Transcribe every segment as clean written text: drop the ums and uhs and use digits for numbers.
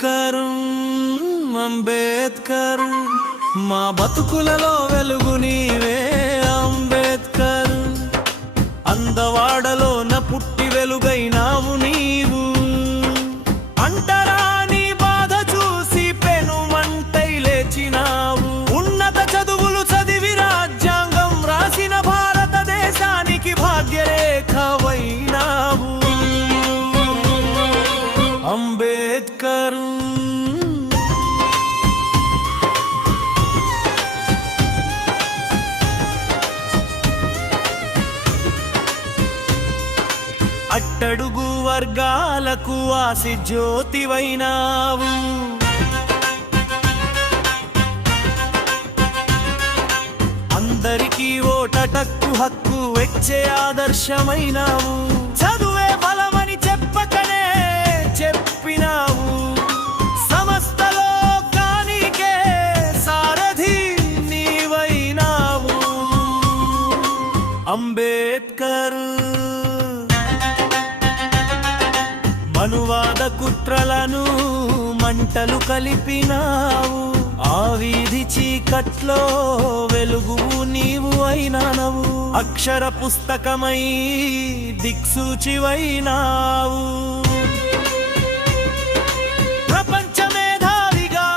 అంబేద్కర్ అంబేద్కర్ మా బతుకులలో వెలుగు నీవే అంబేద్కర్ అందవాడలోన పుట్టి వెలుగైనావు నీవు అంటరాని బాధ చూసి పెనుమంటై లేచినావు ఉన్నత చదువులు చదివి రాజ్యాంగం రాసిన భారతదేశానికి భాగ్యరేఖవైనావు అంబేద్కర్ అట్టడుగు వర్గాలకు ఆసి జ్యోతివైనావు అందరికీ ఓటటక్కు హక్కు వచ్చే ఆదర్శమైనావు చదువే బలమని చెప్పకనే చెప్పినావు సమస్త లోకానికే సారథి నీవైనావు అంబేద్కర్ మనువాద కుట్రలను మంటలు కలిపినావు ఆ వీధి చీకట్లో వెలుగు నీవు అయినావు అక్షర పుస్తకమై దిక్సూచివైనావు ప్రపంచ మేధావిగా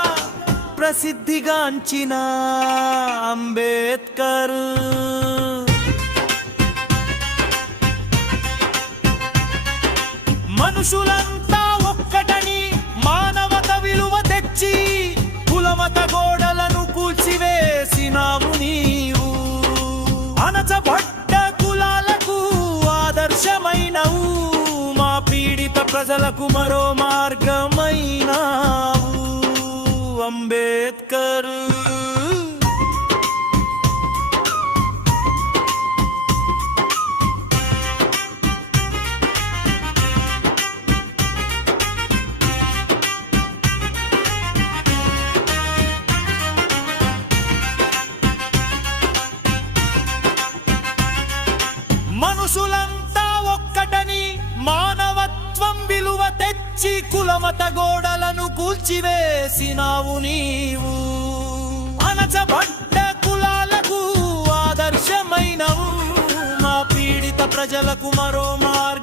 ప్రసిద్ధిగాంచిన అంబేద్కర్ మనుషులంతా ఒక్కటని మానవత విలువ తెచ్చి కులమత గోడలను కూల్చివేసినావు నీవు అణచబడ్డ కులాలకు ఆదర్శమైనవు మా పీడిత ప్రజలకు మరో మార్గమైనావు అంబేద్కర్ మనుషులంతా ఒక్కటని మానవత్వం విలువ తెచ్చి కులమత గోడలను కూల్చివేసినావు నీవు అణచబడ్డ కులాలకు ఆదర్శమైనవు మా పీడిత ప్రజలకు మరో మార్గం